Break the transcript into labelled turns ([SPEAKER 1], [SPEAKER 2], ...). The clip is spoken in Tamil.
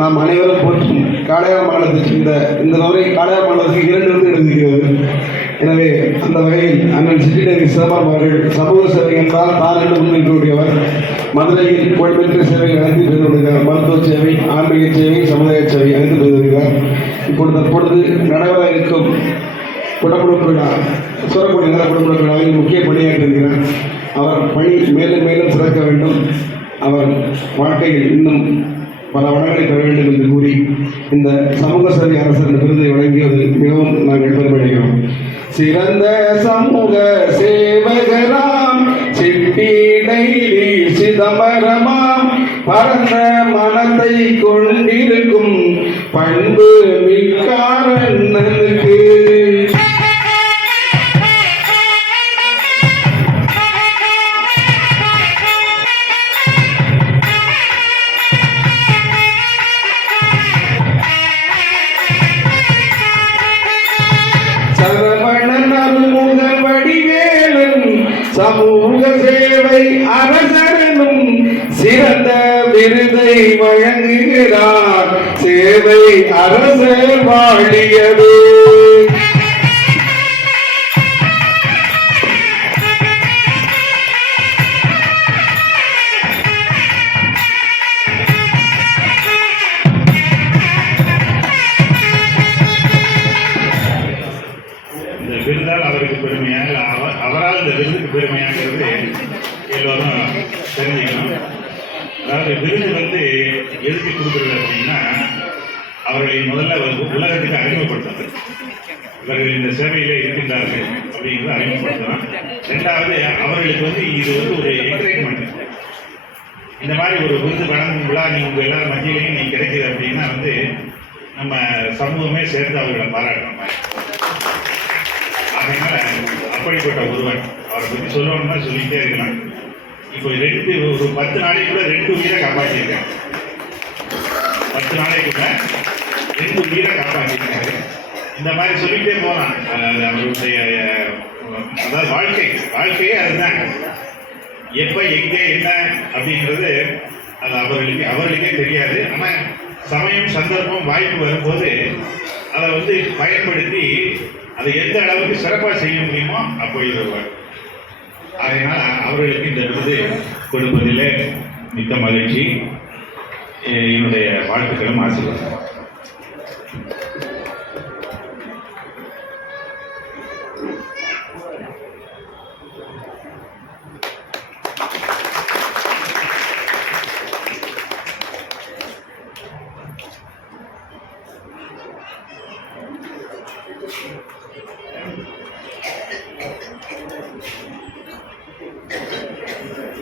[SPEAKER 1] நாம் அனைவரும் போற்றும் காளையா மாநிலத்தை இந்த இந்த முறை காளையா மாநிலத்துக்கு இரண்டு விருது எழுதுகிறது. எனவே அந்த வகையில் அண்ணன் சிட்டிடேவி சிதம்பரம் அவர்கள் சமூக சேவை என்றால் தான் என்று முன்னிற்கக்கூடியவர் மதுரையில் புகழ்பெற்ற சேவைகள் அழைத்து செய்து வருகிறார் மருத்துவ சேவை ஆன்மீக சேவை சமுதாய சேவை அழைத்து செய்து வருகிறார் இப்பொழுது தற்பொழுது நடைபெற இருக்கும் குடமுழுக்கு விழா சூரக்குடி நகர குடமுழுக்கு விழாவில் முக்கிய பணியாற்றிருக்கிறார் அவர் பணி மேலும் மேலும் சிறக்க வேண்டும். அவர் வாழ்க்கையில் இன்னும் பல வளங்களை பெற வேண்டும் என்று கூறி இந்த சமூக சேவை அரசர் விருதை வழங்கியது மிகவும் நாங்கள் பெருமடைகிறோம் சிறந்த சமூக சேவகராம் சிட்டிடைலி சிதம்பரமாம் பரந்த மனத்தை கொண்டிருக்கும் பண்பு மிக்காரனுக்கு சமூக சேவை அரசனும் சிறந்த விருதை வழங்குகிறார். சேவை அரசர் வாழியது
[SPEAKER 2] இந்த விருந்தால் அவருக்கு பெருமையாக அவர் அவரால் இந்த விருதுக்கு பெருமையாங்கிறது எல்லோரும் தெரிஞ்சுக்கணும். அதாவது விருது வந்து எதுக்கு கொடுக்குறது அப்படின்னா அவர்களை முதல்ல வந்து உலகத்துக்கு அறிமுகப்படுத்துறது. இவர்கள் இந்த சேவையில் இருக்கின்றார்கள் அப்படிங்கிறத அறிமுகப்படுத்தலாம். ரெண்டாவது அவர்களுக்கு வந்து இது வந்து ஒரு என்டர்டைன்மெண்ட் இந்த மாதிரி ஒரு விருது வழங்கும் விழா நீ உங்கள் எல்லாரும் மத்தியிலையும் நீ கிடைக்கிது அப்படின்னா வந்து நம்ம சமூகமே சேர்ந்து அவர்களை பாராட்டணும். அதனால அப்படிப்பட்ட ஒருவன். அவரை பற்றி சொல்லணும்னா சொல்லிட்டே இருக்கலாம் இப்போ ரெண்டு ஒரு பத்து நாளைக்கு கூட ரெண்டு உயிரை காப்பாற்றிருக்கேன் பத்து நாளைக்கு கூட ரெண்டு உயிரை காப்பாற்றியிருக்காரு இந்த மாதிரி சொல்லிட்டே போகலாம். அவருடைய அதாவது வாழ்க்கை. வாழ்க்கையே அதுதான். எப்போ எங்கே என்ன அப்படிங்கிறது அது அவர்களுக்கு அவர்களுக்கே தெரியாது. ஆனால் சமயம் சந்தர்ப்பம் வாய்ப்பு வரும்போது அதை வந்து பயன்படுத்தி அதை எந்த அளவுக்கு சிறப்பாக செய்ய முடியுமோ அப்படி வருவார் அதனால் அவர்களுக்கு இந்த விருது கொடுப்பதிலே மிக்க மகிழ்ச்சி. என்னுடைய வாழ்த்துக்களும் ஆசீர்வாதம்